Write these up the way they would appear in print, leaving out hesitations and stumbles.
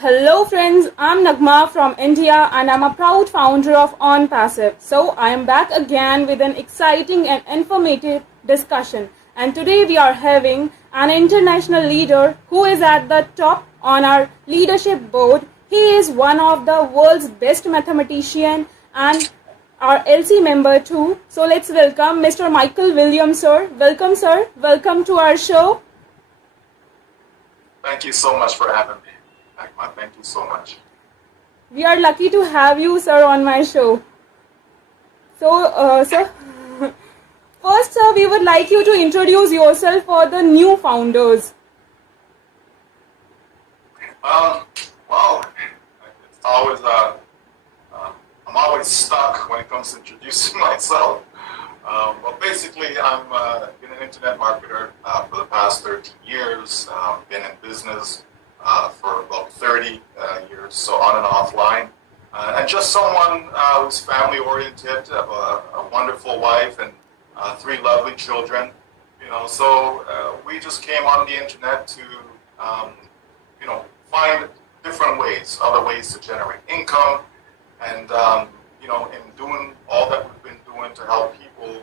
Hello friends, I'm Nagma from India and I'm a proud founder of ONPASSIVE. So I am back again with an exciting and informative discussion. And today we are having an international leader who is at the top on our leadership board. He is one of the world's best mathematician and our LC member too. So let's welcome Mr. Michael Williams, sir. Welcome, sir. Welcome to our show. Thank you so much for having me, Nagma. Thank you so much. We are lucky to have you, sir, on my show. So, sir, first, sir, we would like you to introduce yourself for the new founders. Well, it's always I'm always stuck when it comes to introducing myself. But basically, I'm been an internet marketer for the past 13 years. Been in business for about 30 years, so on and offline. And just someone who's family oriented, a wonderful wife and 3 lovely children. So we just came on the internet to find different ways, other ways to generate income, and in doing all that we've been doing to help people,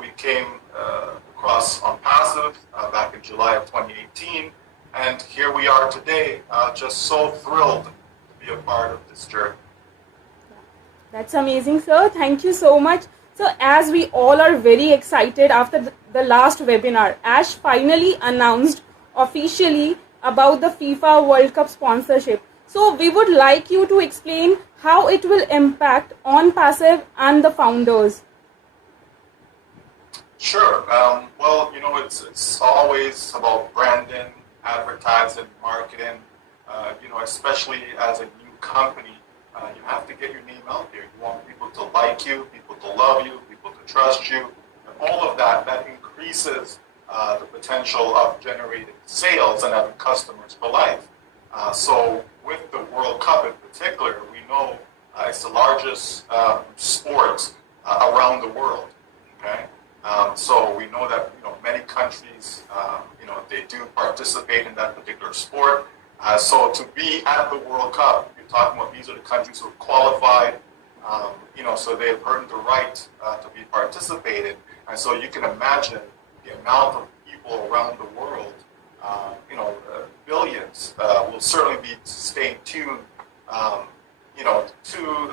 we came across ONPASSIVE back in July of 2018, and here we are today, just so thrilled to be a part of this journey. That's amazing, sir. Thank you so much. So, as we all are very excited after the last webinar, Ash finally announced officially about the FIFA World Cup sponsorship. So, we would like you to explain how it will impact ONPASSIVE and the founders. Sure. Well, it's always about branding, advertising, marketing. Especially as a new company, you have to get your name out there. You want people to like you, people to love you, people to trust you, and all of that increases the potential of generating sales and having customers for life. So with the World Cup in particular, we know it's the largest sport around the world. Okay, so we know that many countries they do participate in that particular sport. So to be at the World Cup, you're talking about these are the countries who have qualified. So they've earned the right to be participating, and so you can imagine the amount of people around the world. Billions will certainly be staying tuned, to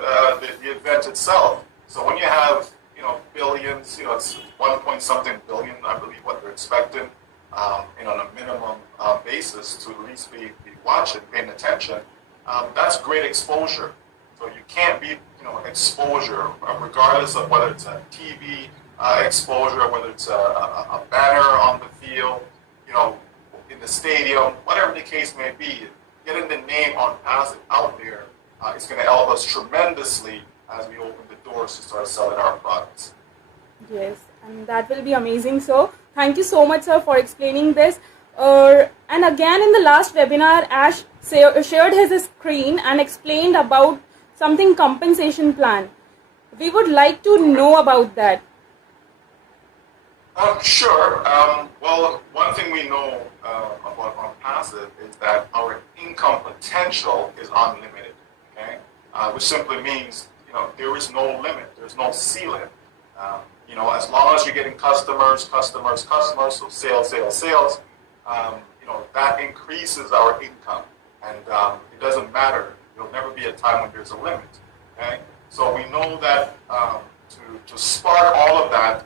the event itself. So when you have, billions, it's 1 point something billion, I believe, what they're expecting, on a minimum basis to at least be watching, paying attention. That's great exposure. So you can't beat, exposure, regardless of whether it's a TV exposure, whether it's a banner on the field, in the stadium, whatever the case may be, getting the name ONPASSIVE out there is going to help us tremendously as we open the doors to start selling our products. Yes, and that will be amazing. So, thank you so much, sir, for explaining this. And again, in the last webinar, Ash shared his screen and explained about something compensation plan. We would like to know about that. Sure. Well, one thing we know about ONPASSIVE is that our income potential is unlimited. Okay, which simply means there is no limit. There's no ceiling. As long as you're getting customers, so sales, that increases our income, and it doesn't matter. There'll never be a time when there's a limit. Okay, so we know that to spark all of that.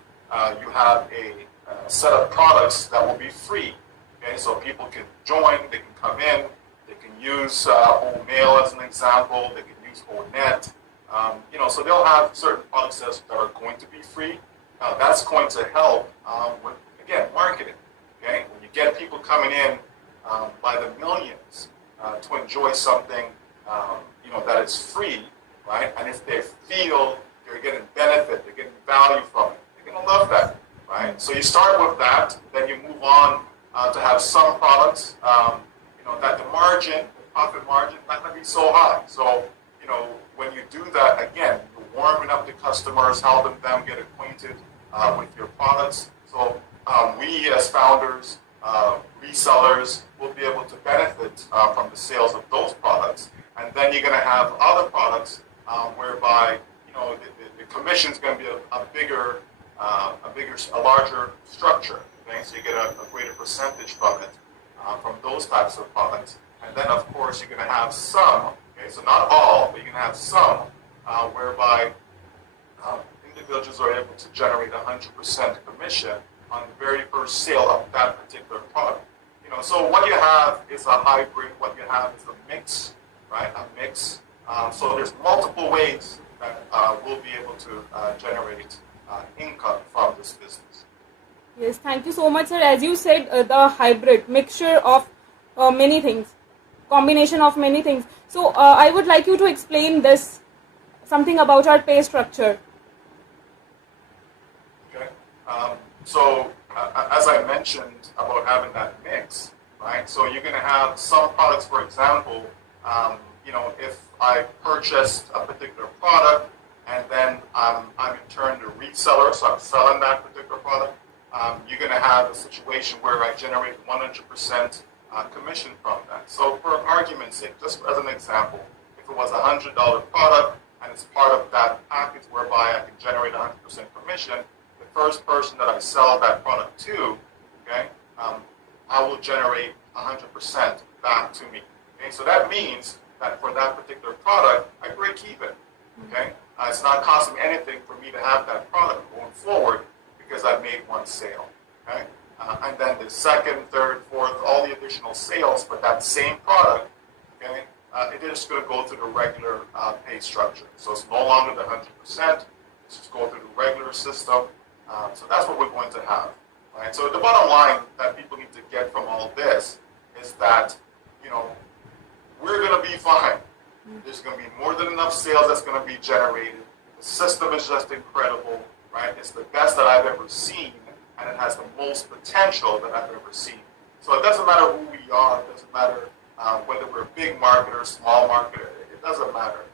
You have a set of products that will be free. Okay, so people can join, they can come in, they can use OMail as an example, they can use ONet. So they'll have certain products that are going to be free. That's going to help with, again, marketing. Okay, when you get people coming in by the millions to enjoy something, that is free, right? And if they feel they're getting benefit, they're getting value from it, they're going to love that, right? So you start with that, then you move on to have some products, that the profit margin, not going to be so high. So, when you do that, again, you're warming up the customers, helping them get acquainted with your products. So we as founders resellers will be able to benefit from the sales of those products. And then you're going to have other products whereby the commission is going to be a larger structure. Okay? So you get a greater percentage from it, from those types of products. And then, of course, you're going to have some, okay, so not all, but you're going to have some whereby individuals are able to generate 100% commission on the very first sale of that particular product. So what you have is a hybrid, what you have is a mix, right? A mix. So there's multiple ways that we'll be able to generate income from this business. Yes, thank you so much, sir. As you said, the hybrid, mixture of many things, combination of many things. So I would like you to explain this, something about our pay structure. Okay. So as I mentioned about having that mix, right? So you're going to have some products, for example, if I purchased a particular product and then I'm in turn the reseller, so I'm selling that particular product, you're going to have a situation where I generate 100% commission from that. So for argument's sake, just as an example, if it was a $100 product and it's part of that package whereby I can generate 100% commission, the first person that I sell that product to, okay, I will generate 100% back to me. Okay, so that means that for that particular product, I break even. Okay, it's not costing anything for me to have that product going forward because I've made one sale. Okay, and then the second, third, fourth, all the additional sales for that same product, okay, it is going to go through the regular pay structure. So it's no longer the 100%. It's just go through the regular system. So that's what we're going to have. Right? So the bottom line that people need to get from all this is that, we're going to be fine. There's going to be more than enough sales that's going to be generated. The system is just incredible, right? It's the best that I've ever seen, and it has the most potential that I've ever seen. So it doesn't matter who we are. It doesn't matter whether we're a big marketer, small marketer. It doesn't matter.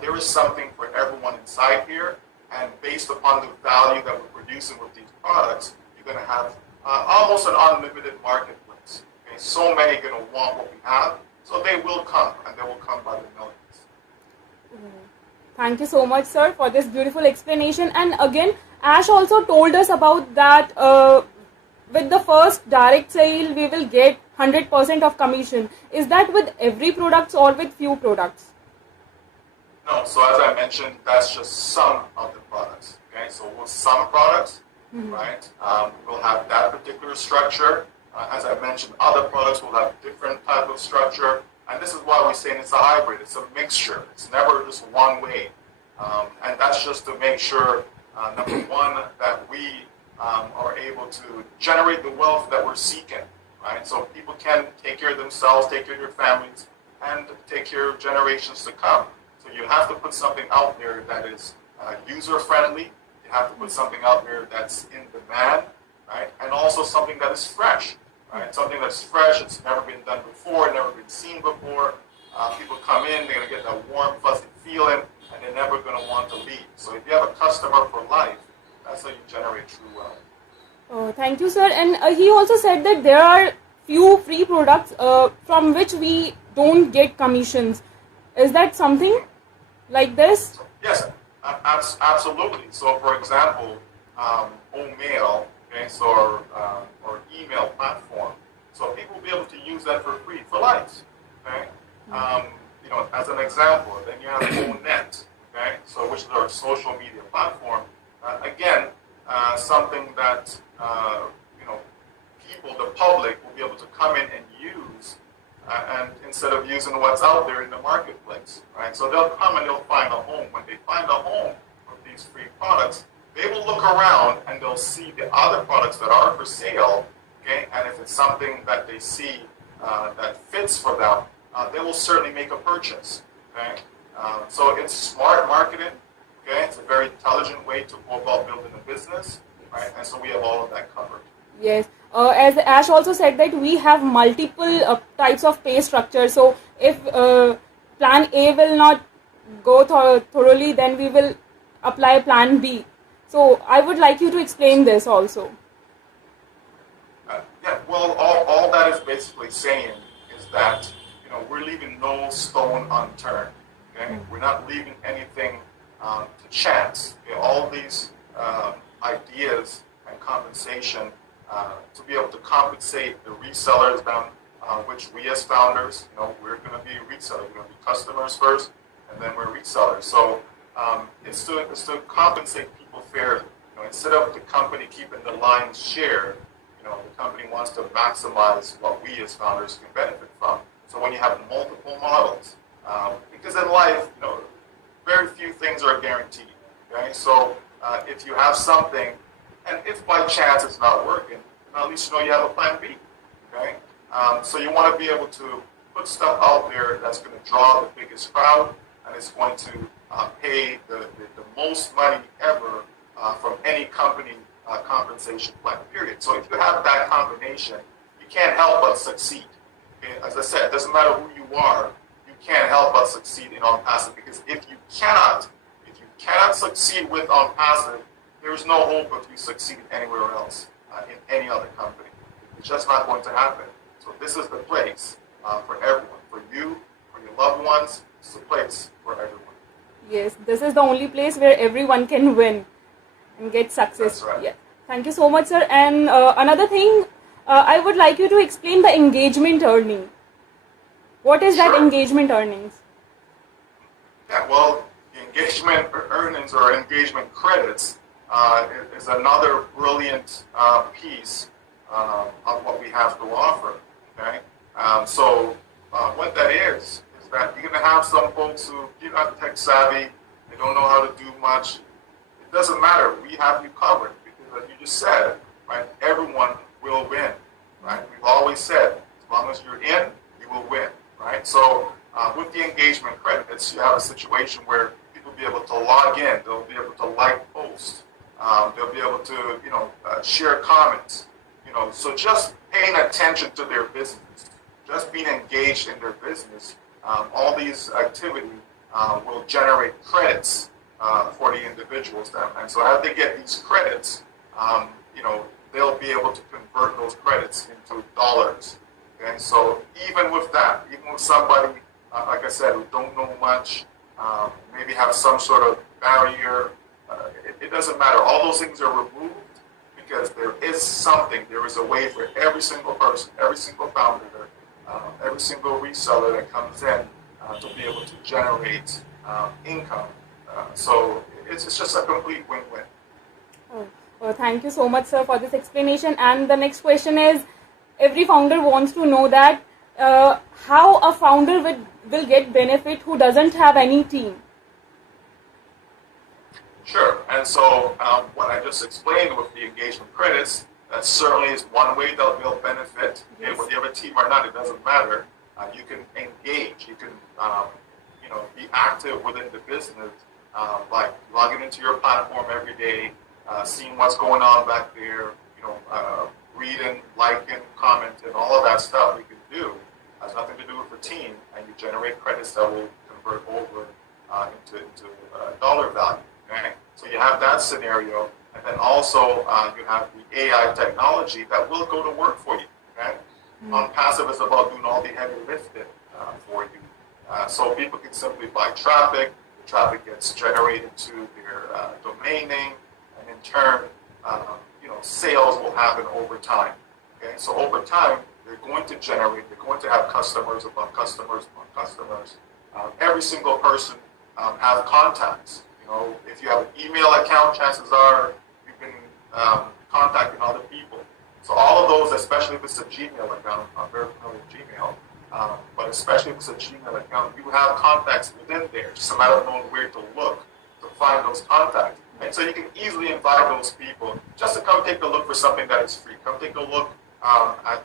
There is something for everyone inside here, and based upon the value that we're producing with these products, you're going to have almost an unlimited marketplace. Okay? So many are going to want what we have, so they will come, and they will come by the millions. Thank you so much, sir, for this beautiful explanation. And again, Ash also told us about that with the first direct sale, we will get 100% of commission. Is that with every product or with few products? No, so as I mentioned, that's just some of the products. Okay, so with some products, right, we'll have that particular structure. As I mentioned, other products will have different type of structure. And this is why we're saying it's a hybrid. It's a mixture. It's never just one way. And that's just to make sure, number one, that we are able to generate the wealth that we're seeking. Right? So people can take care of themselves, take care of their families, and take care of generations to come. So you have to put something out there that is user-friendly. You have to put something out there that's in demand, right? And also something that is fresh. Right? Something that's fresh, it's never been done before, never been seen before. People come in, they're going to get that warm, fuzzy feeling, and they're never going to want to leave. So if you have a customer for life, that's how you generate true wealth. Oh, thank you, sir. And he also said that there are few free products from which we don't get commissions. Is that something like this? Yes, absolutely. So, for example, OMail, okay, so or email platform. So people will be able to use that for free for life. Okay, as an example, then you have ONet, okay, so which is our social media platform. Again, something that people, the public, will be able to come in and use, and instead of using what's out there in the marketplace, right? So they'll come and they'll find a home. When they find a home with these free products, they will look around and they'll see the other products that are for sale, okay? And if it's something that they see that fits for them, they will certainly make a purchase, okay? So it's smart marketing, okay? It's a very intelligent way to go about building a business, right? And so we have all of that covered. Yes. As Ash also said that we have multiple types of pay structure. So if plan A will not go thoroughly, then we will apply plan B. So I would like you to explain this also. Yeah, well, all that is basically saying is that, we're leaving no stone unturned. Okay? We're not leaving anything to chance. Okay? All these ideas and compensation to be able to compensate the resellers down, which we as founders, we're going to be resellers. We're going to be customers first, and then we're resellers. So it's to compensate people fairly. Instead of the company keeping the lion's share, the company wants to maximize what we as founders can benefit from. So when you have multiple models, because in life, very few things are guaranteed. Okay, so if you have something, and if by chance it's not working, at least you have a plan B. Okay, so you want to be able to put stuff out there that's going to draw the biggest crowd, and it's going to pay the most money ever from any company compensation plan, period. So if you have that combination, you can't help but succeed. Okay? As I said, it doesn't matter who you are, you can't help but succeed in ONPASSIVE, because if you cannot succeed with ONPASSIVE, there is no hope of you succeeding anywhere else in any other company. It's just not going to happen. So this is the place for everyone, for you, for your loved ones. It's the place for everyone. Yes, this is the only place where everyone can win and get success. That's right. Yeah. Thank you so much, sir. And another thing, I would like you to explain the engagement earning. What is that engagement earnings? Yeah, well, the engagement earnings or engagement credits is another brilliant piece of what we have to offer. Okay, so what that is that you're going to have some folks who are not tech savvy, they don't know how to do much. It doesn't matter. We have you covered because, as you just said, right, everyone will win. Right? We've always said, as long as you're in, you will win. Right? So with the engagement credits, you have a situation where people will be able to log in, they'll be able to like posts, they'll be able to share comments. So just paying attention to their business, just being engaged in their business, all these activities will generate credits for the individuals. And so as they get these credits, they'll be able to convert those credits into dollars. Okay? So even with that, even with somebody, like I said, who don't know much, maybe have some sort of barrier, it doesn't matter. All those things are removed because there is a way for every single person, every single founder, every single reseller that comes in to be able to generate income. So it's just a complete win-win. Well, thank you so much, sir, for this explanation. And the next question is, every founder wants to know that how a founder will get benefit who doesn't have any team. Sure. And so what I just explained with the engagement credits, that certainly is one way that they'll benefit. Yes. And whether you have a team or not, it doesn't matter. You can engage. You can, be active within the business, like logging into your platform every day, seeing what's going on back there, reading, liking, commenting, all of that stuff you can do. Has nothing to do with the team, and you generate credits that will convert over into dollar value. Okay? So you have that scenario. And then also you have the AI technology that will go to work for you. Okay? ONPASSIVE is about doing all the heavy lifting for you. So people can simply buy traffic. The traffic gets generated to their domain name, and in turn, sales will happen over time. Okay? So over time, they're going to have customers upon customers upon customers. Every single person has contacts. If you have an email account, chances are you've been contacting other people. So all of those, especially if it's a Gmail account, I'm very familiar with Gmail, but especially if it's a Gmail account, you have contacts within there. It's just a matter of knowing where to look to find those contacts. And so you can easily invite those people just to come take a look for something that is free. Come take a look at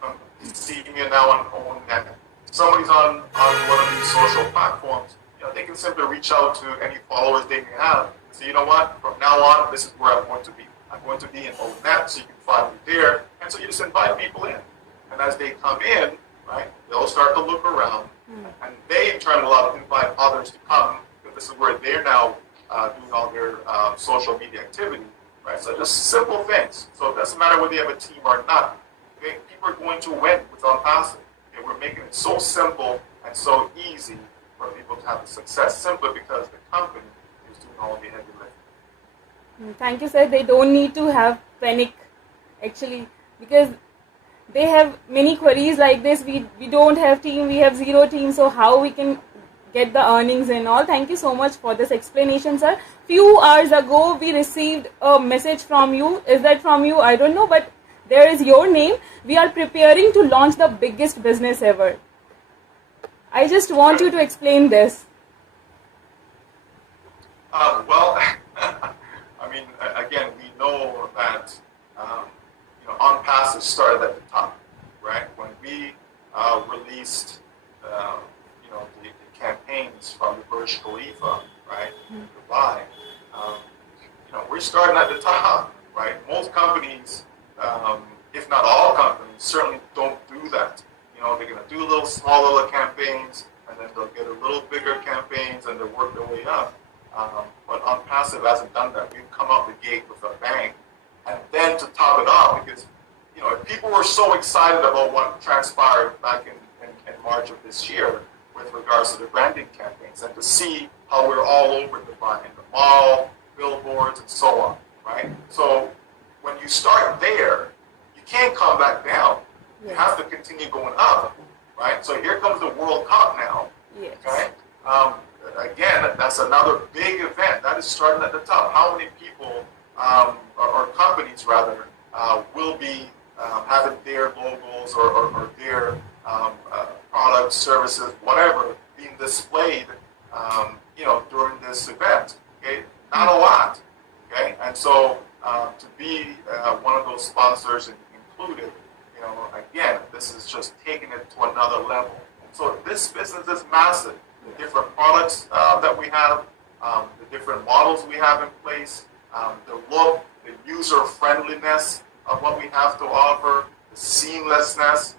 come see me now on ONNet. Somebody's on one of these social platforms, they can simply reach out to any followers they may have. So you know what? From now on, this is where I'm going to be. I'm going to be in ONNet, so you can find me there. And so you just invite people in. And as they come in, right, they'll start to look around. And they, in turn, will invite others to come. Because this is where they're now doing all their social media activity. Right? So just simple things. So it doesn't matter whether you have a team or not. Okay? People are going to win with unpassive. Okay? We're making it so simple and so easy for people to have the success simply because the company is doing all the heavy lifting. Thank you, sir. They don't need to have panic, actually, because they have many queries like this. We don't have team, we have zero team, so how we can get the earnings and all. Thank you so much for this explanation, sir. Few hours ago, we received a message from you. Is that from you? I don't know, but there is your name. We are preparing to launch the biggest business ever. I just want you to explain this. Well, I mean, again, we know that unpassive started at the top, right? When we released, the campaigns from the Burj Khalifa, right, in Dubai, we're starting at the top, right? Most companies, if not all companies, certainly don't do that. They're going to do small little campaigns, and then they'll get a little bigger campaigns, and they'll work their way up. But unpassive hasn't done that. We've come out the gate with a bang. And then to top it off, because if people were so excited about what transpired back in March of this year with regards to the branding campaigns, and to see how we're all over Dubai, in the mall, billboards, and so on, right? So when you start there, you can't come back down. You have to continue going up, right? So here comes the World Cup now, okay? Again, that's another big event. That is starting at the top. How many people, or companies rather, will be having their logos or their products, services, whatever, being displayed, during this event? Okay, not a lot. Okay, and so to be one of those sponsors included, again, this is just taking it to another level. So this business is massive. The different products that we have, the different models we have in place, the look, the user friendliness of what we have to offer, the seamlessness,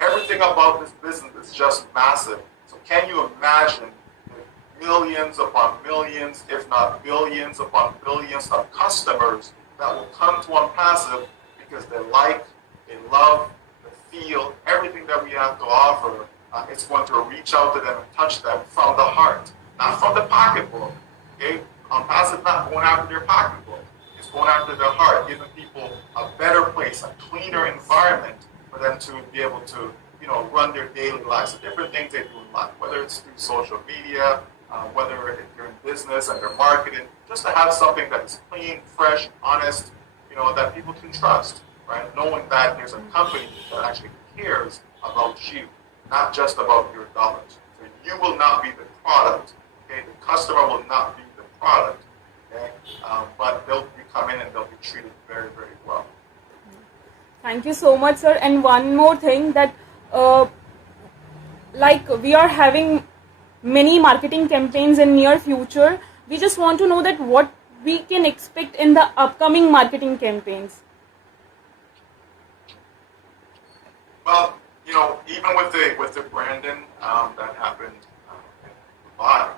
everything about this business is just massive. So can you imagine the millions upon millions, if not billions upon billions of customers that will come to unpassive because they like, they love, they feel everything that we have to offer. It's going to reach out to them and touch them from the heart, not from the pocketbook. Okay? unpassive not going after their pocketbook. It's going after their heart, giving people a better place, a cleaner environment for them to be able to, run their daily lives, the different things they do in life, whether it's through social media, whether if you're in business and they're marketing, just to have something that is clean, fresh, honest, that people can trust, right? Knowing that there's a company that actually cares about you, not just about your dollars. So you will not be the product, okay? The customer will not be the product, okay? But they'll be coming and they'll be treated very, very well. Thank you so much, sir. And one more thing that, we are having many marketing campaigns in near future. We just want to know that what we can expect in the upcoming marketing campaigns. Well, even with the branding that happened in Dubai,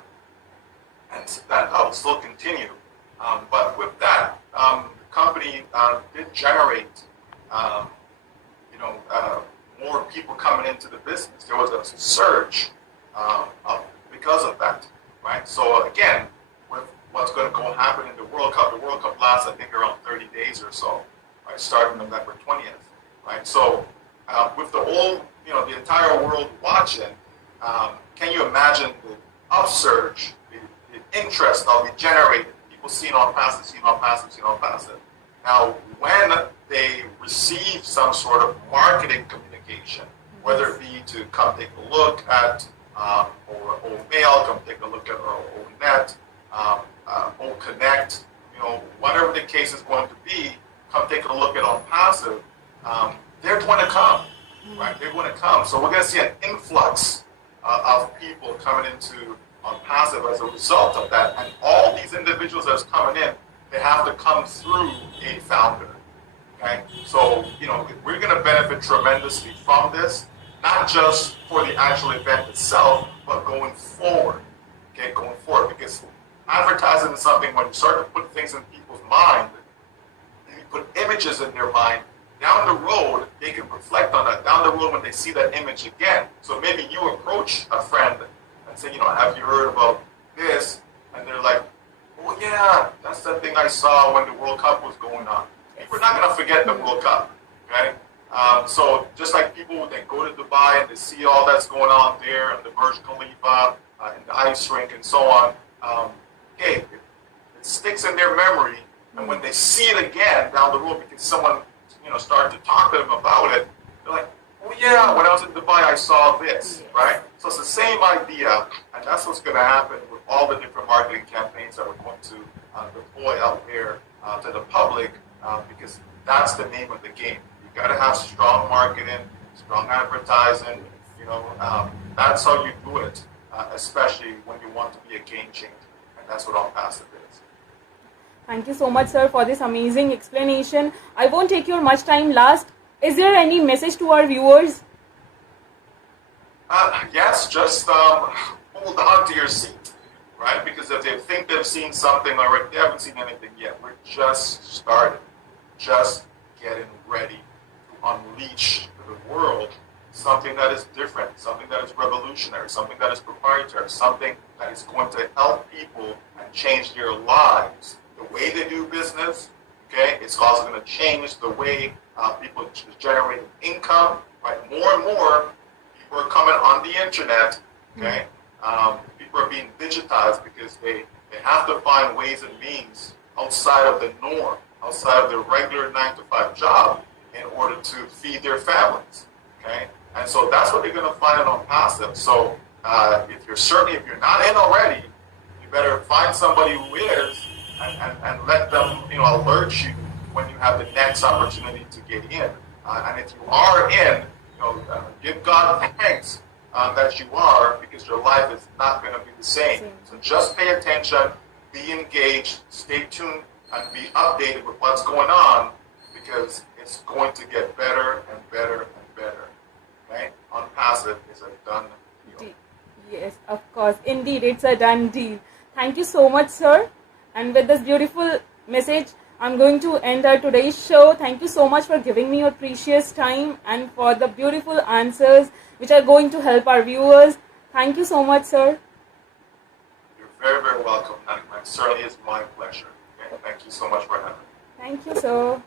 and that will still continue. But with that, the company did generate, more people coming into the business. There was a surge because of that, right? So again, with what's going to go happen in the World Cup lasts, I think, around 30 days or so, right? Starting November 20th, right? So with the whole, the entire world watching, can you imagine the upsurge, the interest that will be generated? People seeing unpassive. Now, when they receive some sort of marketing communication, whether it be to come take a look at or mail, come take a look at our net, Connect, whatever the case is going to be, come take a look at unpassive. They're going to come, right? They're going to come. So we're going to see an influx of people coming into unpassive as a result of that. And all these individuals that's coming in, they have to come through a founder. Okay? So, we're going to benefit tremendously from this, not just for the actual event itself, but going forward. Okay, going forward, because advertising is something when you start to put things in people's mind, you put images in their mind, down the road, they can reflect on that down the road when they see that image again. So maybe you approach a friend and say, have you heard about this? And they're like, oh yeah, that's the thing I saw when the World Cup was going on. We're not going to forget the World Cup, okay? So just like people, they go to Dubai and they see all that's going on there, and the Burj Khalifa, and the ice rink and so on, it sticks in their memory, and when they see it again down the road because someone started to talk to them about it, they're like, oh yeah, when I was in Dubai I saw this, right? So it's the same idea, and that's what's going to happen with all the different marketing campaigns that we're going to deploy out there to the public, because that's the name of the game. You got to have strong marketing, strong advertising. That's how you do it, especially when you want to be a game changer, and that's what ONPASSIVE is. Thank you so much, sir, for this amazing explanation. I won't take your much time. Last, is there any message to our viewers? Yes, just hold on to your seat, right? Because if they think they've seen something already, they haven't seen anything yet. We're just starting, just getting ready to unleash to the world something that is different, something that is revolutionary, something that is proprietary, something that is going to help people and change their lives. The way they do business, okay? It's also going to change the way people generate income, right? More and more people are coming on the internet, okay? People are being digitized because they have to find ways and means outside of the norm, outside of their regular 9-to-5 job in order to feed their families, okay? And so that's what they're going to find on ONPASSIVE. So if you're not in already, you better find somebody who is, and let them, alert you when you have the next opportunity to get in. And if you are in, give God thanks that you are, because your life is not going to be the same. So just pay attention, be engaged, stay tuned, and be updated with what's going on, because it's going to get better and better and better. Okay? ONPASSIVE is a done deal. Yes, of course. Indeed, it's a done deal. Thank you so much, sir. And with this beautiful message, I'm going to end our today's show. Thank you so much for giving me your precious time and for the beautiful answers which are going to help our viewers. Thank you so much, sir. You're very, very welcome, and it certainly is my pleasure. Okay? Thank you so much for having me. Thank you, sir.